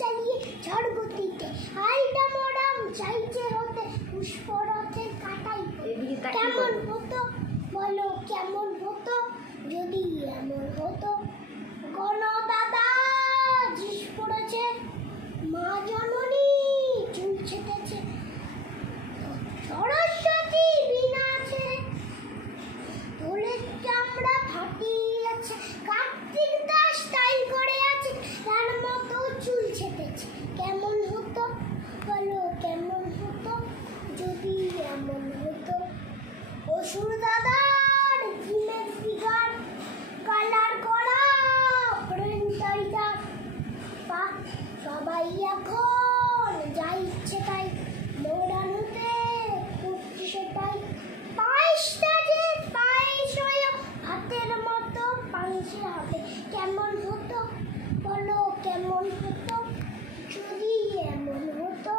চালিয়ে ঝড় গতিতে আলটা মোড়াম চাইছে হতে পুষ্পরথের কাটাই। কেমন হতো বলো, কেমন হতো যদি এমন হতো? গণদাদা জিস পড়েছে, মা জননী চুল ছেটেছে, সরস্বতী বিনা আছে, দোলের চামড়া ফাটিয়েছে, কার্তিক দাস স্টাইল করে আছে, তার মতো চুল ছেটেছে। কেমন হতো বলো, কেমন হতো যদি এমন হতো? অসুর দাদার জিলের ফিগার, কালার করা প্রিন্টার, সবাই এখন যা ইচ্ছে তাই মডার্ন হতে করছে সেটাই। পায়েসটা যে পায়েস হয়ে হাতের মতো পায়েসে হবে। কেমন হতো বলো, কেমন হতো যদি এমন হতো?